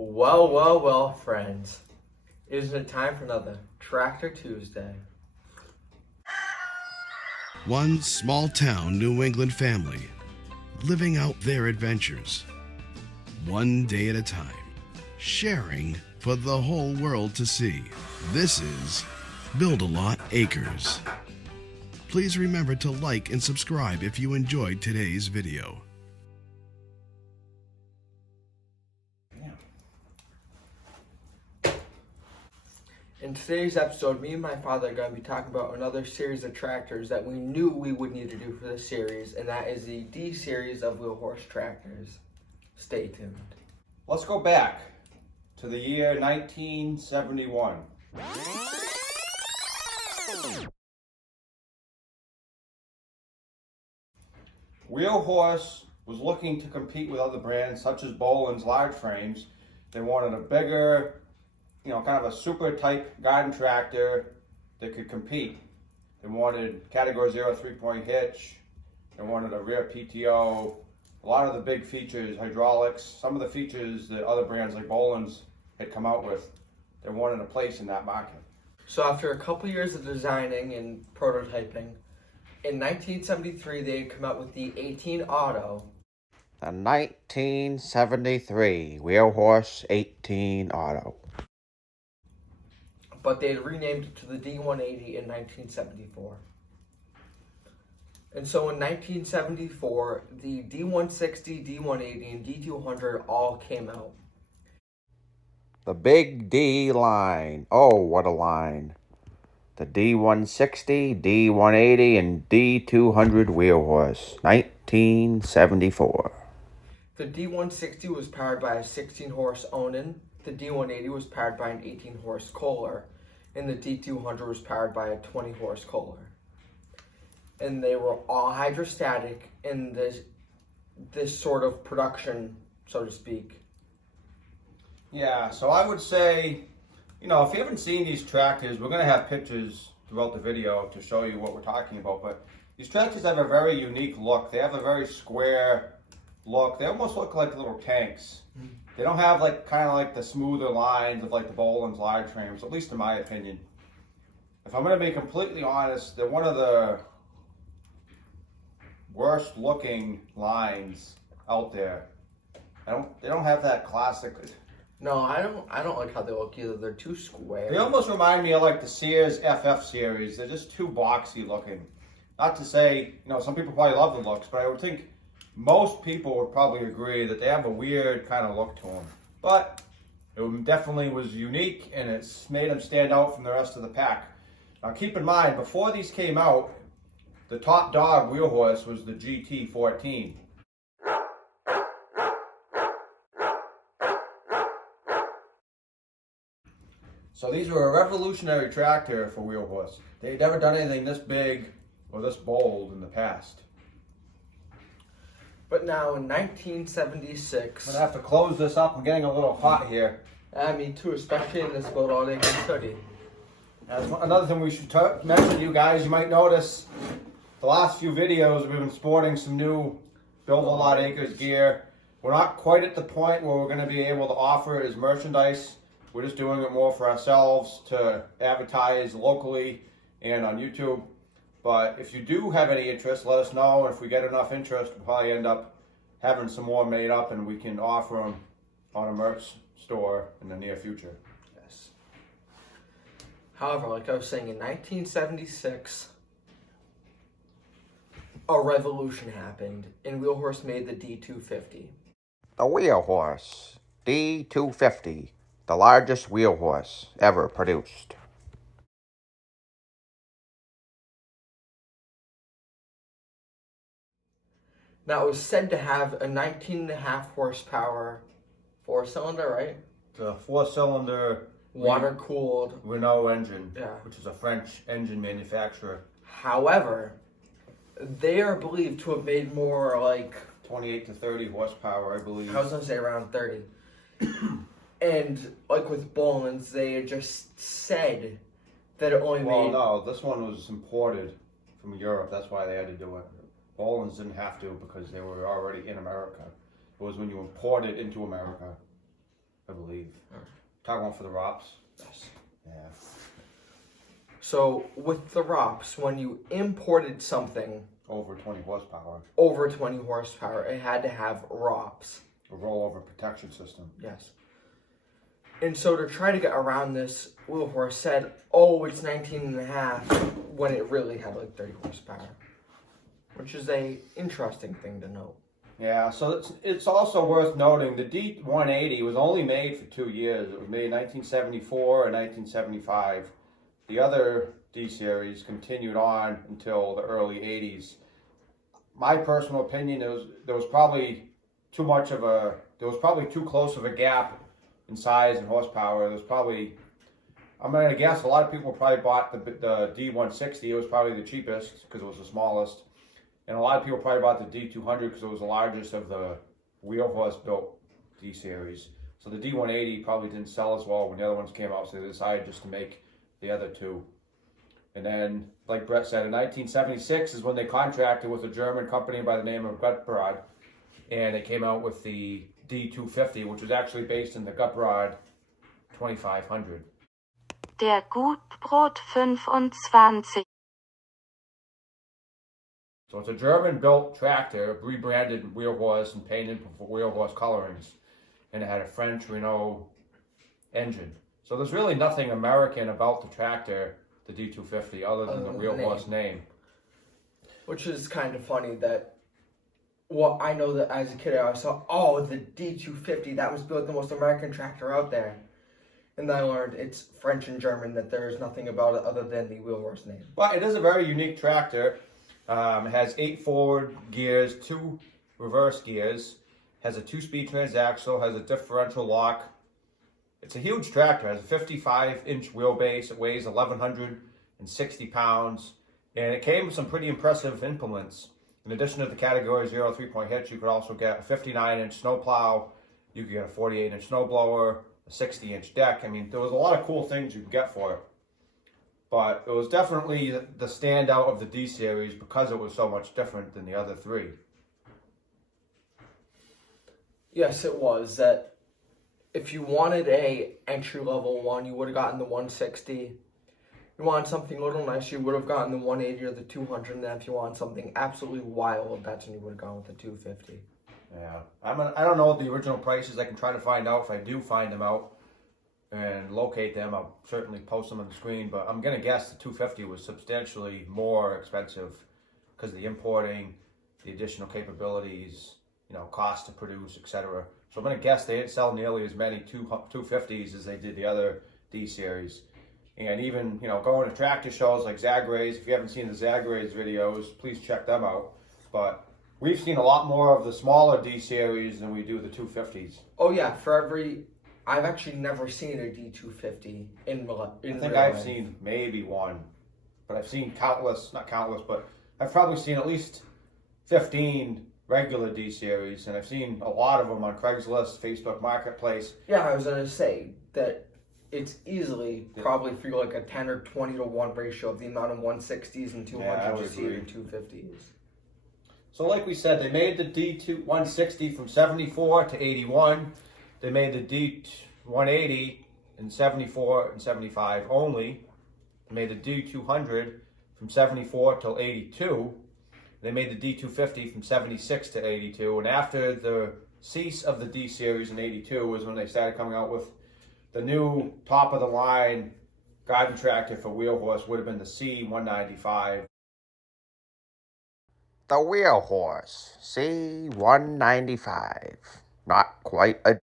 Well, friends. Isn't it time for another Tractor Tuesday? One small town New England family living out their adventures, one day at a time, sharing for the whole world to see. This is Build-A-Lot Acres. Please remember to like and subscribe if you enjoyed today's video. In today's episode, me and my father are going to be talking about another series of tractors that we knew we would need to do for this series, and that is the D-series of Wheelhorse tractors. Stay tuned. Let's go back to the year 1971. Wheelhorse was looking to compete with other brands such as Boland's large frames. They wanted a bigger, kind of a super type garden tractor that could compete. They wanted category 0 3-point hitch. They wanted a rear PTO. A lot of the big features, hydraulics, some of the features that other brands like Boland's had come out with. They wanted a place in that market. So after a couple years of designing and prototyping, in 1973 they had come out with the 18 Auto. The 1973 Wheelhorse 18 Auto. But they had renamed it to the D180 in 1974. And so in 1974, the D160, D180, and D200 all came out. The big D line. Oh, what a line. The D160, D180, and D200 Wheelhorse, 1974. The D160 was powered by a 16-horse Onan, the D180 was powered by an 18-horse Kohler, and the D200 was powered by a 20-horse Kohler. And they were all hydrostatic in this sort of production, so to speak. Yeah, so I would say, if you haven't seen these tractors, we're going to have pictures throughout the video to show you what we're talking about. But these tractors have a very unique look. They have a very square look. They almost look like little tanks. They don't have kind of the smoother lines of the Boland's large frames, at least in my opinion. If I'm going to be completely honest, they're one of the worst looking lines out there. They don't have that classic. No, I don't like how they look either. They're too square. They almost remind me of the Sears FF series. They're just too boxy looking. Not to say, some people probably love the looks, but I would think most people would probably agree that they have a weird kind of look to them. But it definitely was unique, and it's made them stand out from the rest of the pack. Now keep in mind, before these came out, the top dog Wheelhorse was the GT14. So these were a revolutionary tractor for Wheelhorse. They had never done anything this big or this bold in the past. But now in 1976... I'm going to have to close this up. I'm getting a little hot here. Me too, especially in this Build-A-Lot hoodie. Another thing we should mention to you guys, you might notice the last few videos we've been sporting some new Build-A-Lot Acres gear. We're not quite at the point where we're going to be able to offer it as merchandise. We're just doing it more for ourselves to advertise locally and on YouTube. But if you do have any interest, let us know. If we get enough interest, we'll probably end up having some more made up and we can offer them on a merch store in the near future. Yes. However, like I was saying, in 1976, a revolution happened, and Wheelhorse made the D250. The Wheelhorse D250, the largest Wheelhorse ever produced. Now, it was said to have a 19.5 horsepower four-cylinder, right? It's a four-cylinder water-cooled Renault engine, yeah, which is a French engine manufacturer. However, they are believed to have made more 28 to 30 horsepower, I believe. I was going to say around 30. And with Boland's, they had just said that it only made... Well, no, this one was imported from Europe. That's why they had to do it. Boland's didn't have to because they were already in America. It was when you import it into America. I believe. Talking about for the ROPS. Yes. Yeah. So with the ROPS, when you imported something Over 20 horsepower. over 20 horsepower, it had to have ROPS. A rollover protection system. Yes. And so to try to get around this, Wheelhorse said, oh, it's 19 and a half, when it really had like 30 horsepower. Which is a interesting thing to note. Yeah, so it's also worth noting the D180 was only made for 2 years. It was made in 1974 and 1975. The other D-series continued on until the early 80s. My personal opinion is there was probably too close of a gap in size and horsepower. There's probably, I'm going to guess, a lot of people probably bought the D160. It was probably the cheapest because it was the smallest. And a lot of people probably bought the D200 because it was the largest of the Wheelhorse built D-series. So the D180 probably didn't sell as well when the other ones came out, so they decided just to make the other two. And then, like Brett said, in 1976 is when they contracted with a German company by the name of Gutbrod, and they came out with the D250, which was actually based in the Gutbrod 2500. Der Gutbrot 25. So it's a German-built tractor, rebranded Wheelhorse and painted with Wheelhorse colorings, and it had a French Renault engine. So there's really nothing American about the tractor, the D250, other than the Wheelhorse name. Which is kind of funny that, well, I know that as a kid I saw, oh, the D250, that was built the most American tractor out there. And then I learned it's French and German, that there is nothing about it other than the Wheelhorse name. But it is a very unique tractor. It has 8 forward gears, 2 reverse gears, has a 2-speed transaxle, has a differential lock. It's a huge tractor. It has a 55-inch wheelbase. It weighs 1,160 pounds. And it came with some pretty impressive implements. In addition to the Category 0 3-point hitch, you could also get a 59-inch snowplow. You could get a 48-inch snowblower, a 60-inch deck. I mean, there was a lot of cool things you could get for it. But it was definitely the standout of the D-series because it was so much different than the other 3. Yes, it was. That if you wanted a entry-level one, you would have gotten the 160. If you wanted something a little nicer, you would have gotten the 180 or the 200. And then if you want something absolutely wild, that's when you would have gone with the 250. Yeah. I don't know what the original price is. I can try to find out if I do find them out and locate them. I'll certainly post them on the screen, but I'm going to guess the 250 was substantially more expensive because of the importing, the additional capabilities, cost to produce, etc. So I'm going to guess they didn't sell nearly as many 250s as they did the other D-series. And even, going to tractor shows like Zagraze, if you haven't seen the Zagraze videos, please check them out. But we've seen a lot more of the smaller D-series than we do the 250s. Oh yeah, I've actually never seen a D250 in I think I've seen maybe one, but I've seen not countless, but I've probably seen at least 15 regular D-series, and I've seen a lot of them on Craigslist, Facebook Marketplace. Yeah, I was going to say that it's easily probably for like a 10 or 20 to 1 ratio of the amount of 160s and 200s you see in 250s. So like we said, they made the D160 from 74 to 81. They made the D180 in 74 and 75 only. They made the D200 from 74 till 82. They made the D250 from 76 to 82. And after the cease of the D-series in 82 was when they started coming out with the new top-of-the-line garden tractor for Wheelhorse would have been the C195. The Wheelhorse C195. Not quite a...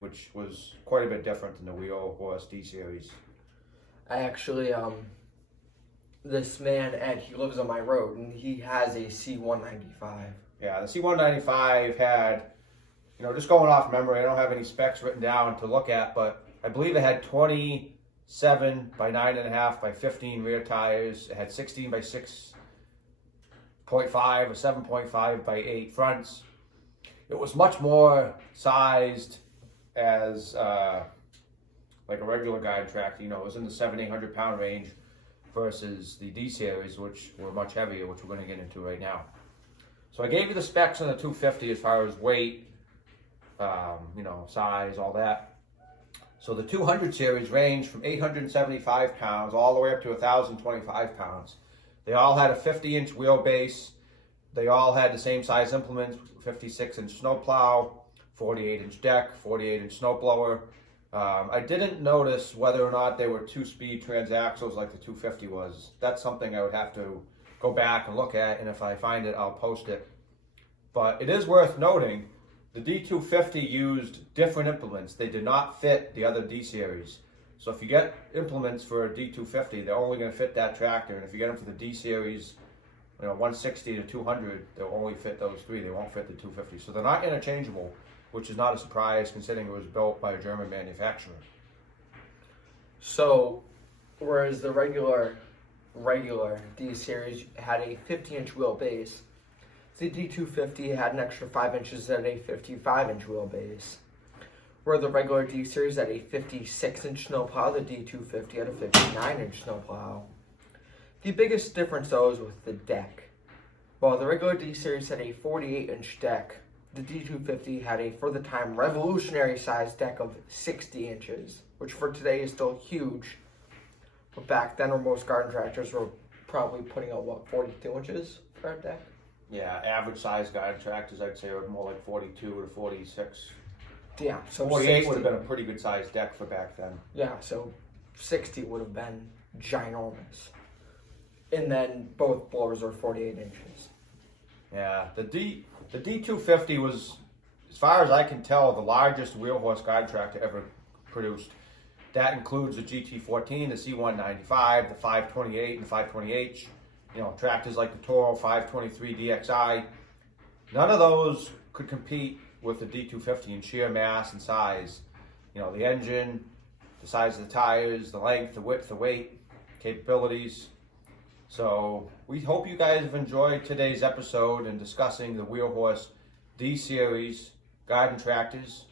Which was quite a bit different than the Wheelhorse D-series. I actually, this man, Ed, he lives on my road, and he has a C195. Yeah, the C195 had, just going off memory, I don't have any specs written down to look at, but I believe it had 27 by 9.5 by 15 rear tires. It had 16 by 6.5 or 7.5 by 8 fronts. It was much more sized as like a regular guide tractor. It was in the 700-800 pound range versus the D-series, which were much heavier, which we're going to get into right now. So I gave you the specs on the 250 as far as weight, size, all that. So the 200 series range from 875 pounds all the way up to 1,025 pounds. They all had a 50-inch wheelbase. They all had the same size implements, 56-inch snowplow, 48-inch deck, 48-inch snowblower. I didn't notice whether or not they were 2-speed transaxles like the 250 was. That's something I would have to go back and look at, and if I find it, I'll post it. But it is worth noting, the D250 used different implements. They did not fit the other D-series. So if you get implements for a D250, they're only going to fit that tractor. And if you get them for the D-series, 160 to 200, they'll only fit those three. They won't fit the 250. So they're not interchangeable, which is not a surprise considering it was built by a German manufacturer. So, whereas the regular D-series had a 50-inch wheelbase, the D250 had an extra 5 inches at a 55-inch wheelbase. Where the regular D-series had a 56-inch snowplow, the D250 had a 59-inch snowplow. The biggest difference, though, is with the deck. While the regular D-series had a 48-inch deck, the D250 had a, for the time, revolutionary-sized deck of 60 inches, which for today is still huge. But back then, where most garden tractors were probably putting out, 42 inches for a deck? Yeah, average size garden tractors, I'd say, are more like 42 to 46. Yeah, so 48 60 would have been a pretty good sized deck for back then. Yeah, so 60 would have been ginormous. And then both blowers are 48 inches. Yeah, the D250 was, as far as I can tell, the largest Wheelhorse garden tractor ever produced. That includes the GT14, the C195, the 528 and the 520H. Tractors like the Toro 523 DXI. None of those could compete with the D250 in sheer mass and size. The engine, the size of the tires, the length, the width, the weight, capabilities. So we hope you guys have enjoyed today's episode and discussing the Wheelhorse D-series garden tractors.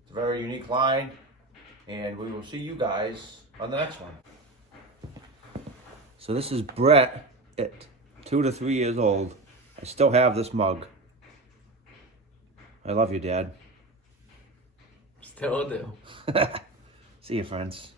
It's a very unique line, and we will see you guys on the next one. So this is Brett at 2 to 3 years old. I still have this mug. I love you, Dad. Still do. See you, friends.